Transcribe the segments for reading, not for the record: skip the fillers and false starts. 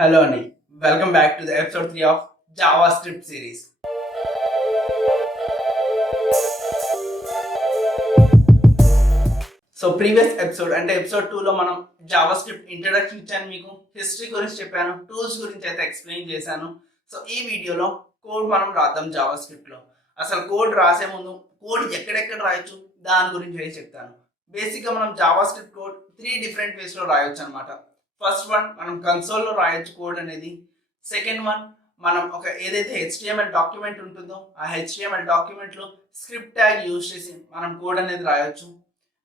Hello Anil, welcome back to the episode 3 of Javascript series. So previous episode అంటే episode 2లో మనం JavaScript introduction ఇచ్చాను, మీకు history గురించి చెప్పాను, టూల్స్ గురించి అయితే ఎక్స్ప్లెయిన్ చేశాను. సో ఈ వీడియోలో కోడ్ మనం రాద్దాం జావాస్క్రిప్ట్లో. అసలు కోడ్ రాసే ముందు కోడ్ ఎక్కడెక్కడ రాయొచ్చు దాని గురించి అయితే చెప్తాను. బేసిక్గా మనం జావాస్క్రిప్ట్ కోడ్ 3 డిఫరెంట్ వేస్లో రాయొచ్చు అనమాట. ఫస్ట్ వన్ మనం కన్సోల్లో రాయొచ్చు కోడ్ అనేది. సెకండ్ వన్ మనం ఒక ఏదైతే హెచ్టిఎంఎల్ డాక్యుమెంట్ ఉంటుందో ఆ హెచ్టిఎంఎల్ డాక్యుమెంట్లో స్క్రిప్ట్ ట్యాగ్ యూజ్ చేసి మనం కోడ్ అనేది రాయొచ్చు.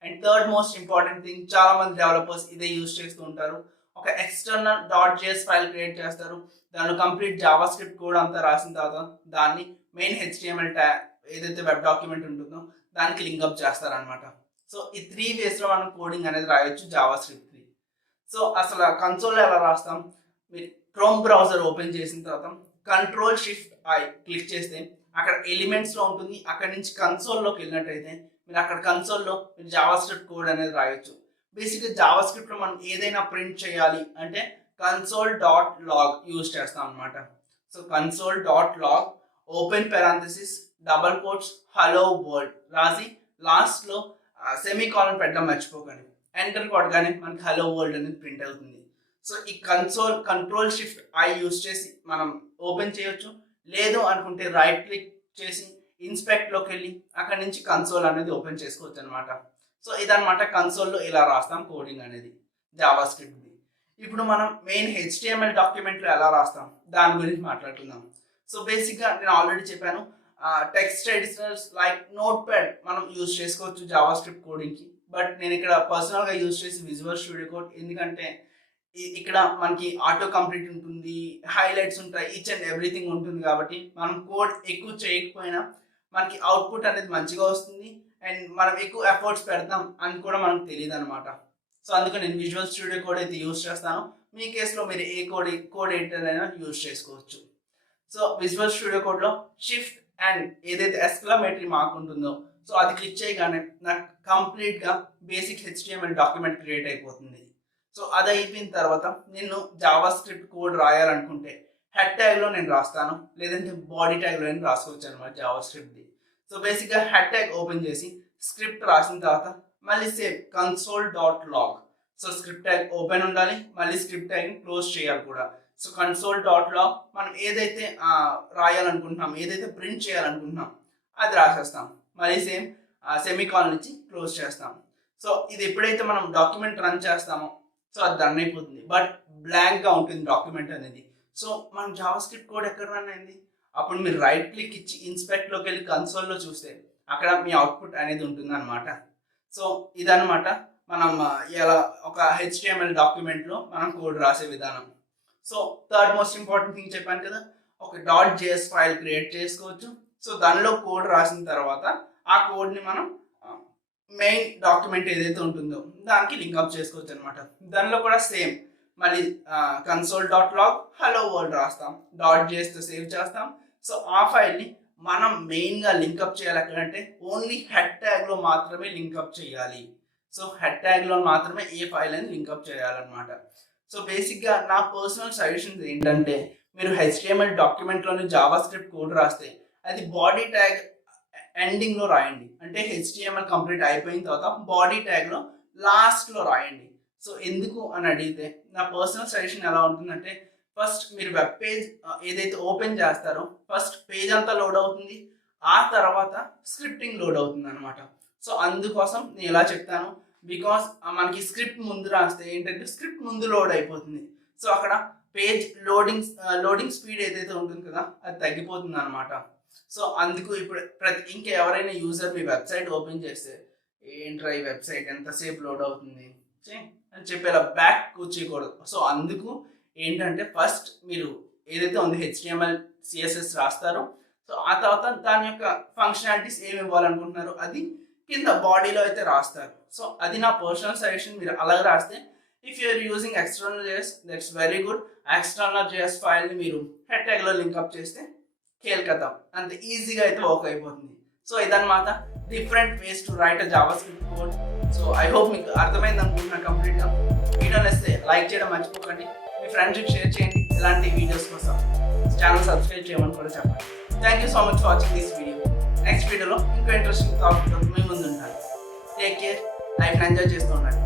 And third most important thing, చాలా మంది డెవలపర్స్ ఇదే యూజ్ చేస్తూ ఉంటారు. ఒక ఎక్స్టర్నల్ .js ఫైల్ క్రియేట్ చేస్తారు, దానిలో కంప్లీట్ జావాస్క్రిప్ట్ కోడ్ అంతా రాసిన తర్వాత దాన్ని మెయిన్ హెచ్టిఎంఎల్ ట్యాగ్ ఏదైతే వెబ్ డాక్యుమెంట్ ఉంటుందో దానికి లింక్అప్ చేస్తారనమాట. సో ఈ 3 వేస్లో మనం కోడింగ్ అనేది రాయొచ్చు జావాస్క్రిప్ట్. సో అసలు కన్సోల్లో ఎలా రాస్తాం? మీరు క్రోమ్ బ్రౌజర్ ఓపెన్ చేసిన తర్వాత Ctrl+Shift+I క్లిక్ చేస్తే అక్కడ ఎలిమెంట్స్లో ఉంటుంది. అక్కడ నుంచి కన్సోల్లోకి వెళ్ళినట్టయితే మీరు అక్కడ కన్సోల్లో మీరు జావాస్క్రిప్ట్ కోడ్ అనేది రాయొచ్చు. బేసిక్గా జావాస్క్రిప్ట్లో మనం ఏదైనా ప్రింట్ చేయాలి అంటే console.log యూజ్ చేస్తాం అనమాట. So console.log open parenthesis double quotes hello world రాసి లాస్ట్లో సెమీకాలన్ పెట్టడం మర్చిపోకండి. ఎంటర్ కొట్టగానే మనకి హలో వరల్డ్ అనేది ప్రింట్ అవుతుంది. సో ఈ Ctrl+Shift+I యూజ్ చేసి మనం ఓపెన్ చేయొచ్చు. లేదు అనుకుంటే రైట్ క్లిక్ చేసి ఇన్స్పెక్ట్లోకి వెళ్ళి అక్కడ నుంచి కన్సోల్ అనేది ఓపెన్ చేసుకోవచ్చు అనమాట. సో ఇదనమాట కన్సోల్లో ఇలా రాస్తాం కోడింగ్ అనేది జావాస్క్రిప్ట్ది. ఇప్పుడు మనం మెయిన్ హెచ్టిఎంఎల్ డాక్యుమెంట్లో ఎలా రాస్తాం దాని గురించి మాట్లాడుకుందాం. సో బేసిక్గా నేను ఆల్రెడీ చెప్పాను, text editors like note pad మనం యూజ్ చేసుకోవచ్చు జావాస్క్రిప్ట్ కోడింగ్కి. బట్ నేను ఇక్కడ పర్సనల్గా యూజ్ చేసి విజువల్ స్టూడియో కోడ్, ఎందుకంటే ఇక్కడ మనకి ఆటో కంప్లీట్ ఉంటుంది, హైలైట్స్ ఉంటాయి, ఈచ్ అండ్ ఎవ్రీథింగ్ ఉంటుంది. కాబట్టి మనం కోడ్ ఎక్కువ చేయకపోయినా మనకి అవుట్పుట్ అనేది మంచిగా వస్తుంది. అండ్ మనం ఎక్కువ ఎఫర్ట్స్ పెడతాం అని కూడా మనకు తెలియదు అనమాట. సో అందుకు నేను విజువల్ స్టూడియో కోడ్ అయితే యూజ్ చేస్తాను. మీ కేసులో మీరు ఏ కోడ్ ఎడిటర్ అయినా యూజ్ చేసుకోవచ్చు. సో విజువల్ స్టూడియో కోడ్లో షిఫ్ట్ అండ్ ఏదైతే ఎక్స్క్లమేటరీ మార్క్ ఉంటుందో సో అది క్లిక్ చేయగానే నాకు కంప్లీట్గా బేసిక్ హెచ్టిఎంఎల్ డాక్యుమెంట్ క్రియేట్ అయిపోతుంది. సో అది అయిపోయిన తర్వాత నేను జావాస్క్రిప్ట్ కోడ్ రాయాలనుకుంటే హెడ్ ట్యాగ్లో నేను రాస్తాను, లేదంటే బాడీ ట్యాగ్లో నేను రాసుకోవచ్చు అనమాట జావాస్క్రిప్ట్ది. సో బేసిక్గా హెడ్ ట్యాగ్ ఓపెన్ చేసి స్క్రిప్ట్ రాసిన తర్వాత మళ్ళీ same console.log. So script tag open ఉండాలి, మళ్ళీ స్క్రిప్ట్ ట్యాగ్ని క్లోజ్ చేయాలి కూడా. సో console.log మనం ఏదైతే రాయాలనుకుంటున్నాం, ఏదైతే ప్రింట్ చేయాలనుకుంటున్నాం అది రాసేస్తాం. మళ్ళీ సేమ్ సెమీకాలన్ నుంచి క్లోజ్ చేస్తాం. సో ఇది ఎప్పుడైతే మనం డాక్యుమెంట్ రన్ చేస్తామో సో అది రన్ అయిపోతుంది, బట్ బ్లాంక్గా ఉంటుంది డాక్యుమెంట్ అనేది. సో మనం జావాస్క్రిప్ట్ కోడ్ ఎక్కడ రన్ అయింది, అప్పుడు మీరు రైట్ క్లిక్ ఇచ్చి ఇన్స్పెక్ట్లోకి వెళ్ళి కన్సోల్లో చూస్తే అక్కడ మీ అవుట్పుట్ అనేది ఉంటుంది అనమాట. సో ఇదనమాట మనం ఇలా ఒక హెచ్టిఎంఎల్ డాక్యుమెంట్లో మనం కోడ్ రాసే విధానం. So third most important thing చెప్పాను కదా, ఒక .js ఫైల్ క్రియేట్ చేసుకోవచ్చు. సో దానిలో కోడ్ రాసిన తర్వాత ఆ కోడ్ని మనం మెయిన్ డాక్యుమెంట్ ఏదైతే ఉంటుందో దానికి లింక్అప్ చేసుకోవచ్చు అనమాట. దానిలో కూడా సేమ్ మళ్ళీ console.log హలో వరల్డ్ రాస్తాం, .jsతో సేవ్ చేస్తాం. సో ఆ ఫైల్ని మనం మెయిన్గా లింక్అప్ చేయాలి ఎక్కడంటే ఓన్లీ హెడ్ ట్యాగ్లో మాత్రమే లింక్అప్ చేయాలి. సో హెడ్ ట్యాగ్లో మాత్రమే ఏ ఫైల్ అని లింక్అప్ చేయాలన్నమాట. సో బేసిక్గా నా పర్సనల్ సజెషన్స్ ఏంటంటే మీరు హెచ్టిఎంఎల్ డాక్యుమెంట్లోని జావాస్క్రిప్ట్ కోడ్ రాస్తే అది బాడీ ట్యాగ్ ఎండింగ్లో రాయండి. అంటే హెచ్టిఎంఎల్ కంప్లీట్ అయిపోయిన తర్వాత బాడీ ట్యాగ్లో లాస్ట్లో రాయండి. సో ఎందుకు అని అడిగితే నా పర్సనల్ సజెషన్ ఎలా ఉంటుందంటే, ఫస్ట్ మీరు వెబ్ పేజ్ ఏదైతే ఓపెన్ చేస్తారో ఫస్ట్ పేజ్ అంతా లోడ్ అవుతుంది, ఆ తర్వాత స్క్రిప్టింగ్ లోడ్ అవుతుంది అనమాట. సో అందుకోసం నేను ఇలా చెప్తాను, బికాస్ మనకి స్క్రిప్ట్ ముందు రాస్తే ఏంటంటే స్క్రిప్ట్ ముందు లోడ్ అయిపోతుంది. సో అక్కడ పేజ్ లోడింగ్ స్పీడ్ ఏదైతే ఉంటుంది కదా అది తగ్గిపోతుంది అనమాట. సో అందుకు ఇప్పుడు ఇంకా ఎవరైనా యూజర్ మీ వెబ్సైట్ ఓపెన్ చేస్తే ఏంట్రా ఈ వెబ్సైట్ ఎంతసేపు లోడ్ అవుతుంది అని చెప్పేలా బ్యాక్ కూర్చోకూడదు. సో అందుకు ఏంటంటే ఫస్ట్ మీరు ఏదైతే ఉంది హెచ్టిఎంఎల్ సిఎస్ఎస్ రాస్తారో సో ఆ తర్వాత దాని యొక్క ఫంక్షనాలిటీస్ ఏమి ఇవ్వాలనుకుంటున్నారో అది కింద బాడీలో అయితే రాస్తారు. సో అది నా పర్సనల్ సజెషన్, మీరు అలాగే రాస్తే if you're using external JS that's very good. External JS ఫైల్ని మీరు హెడ్ ట్యాగ్లో లింక్అప్ చేస్తే కేల్కతాం అంత ఈజీగా అయితే వర్క్ అయిపోతుంది. సో ఇదన్నమాట different ways to write a JavaScript code. So I hope మీకు అర్థమైంది అనుకుంటున్నా కంప్లీట్గా. వీడియో నచ్చితే లైక్ చేయడం మర్చిపోకండి, మీ ఫ్రెండ్స్కి షేర్ చేయండి. ఇలాంటి వీడియోస్ కోసం ఛానల్ సబ్స్క్రైబ్ చేయమని కూడా చెప్పండి. Thank you so much for watching this video. Next వీడియోలో ఇంకో ఇంట్రెస్టింగ్ టాపిక్ మీ ముందు ఉంటాను. టేక్ కేర్, లైఫ్ ఎంజాయ్ చేస్తూ ఉండండి.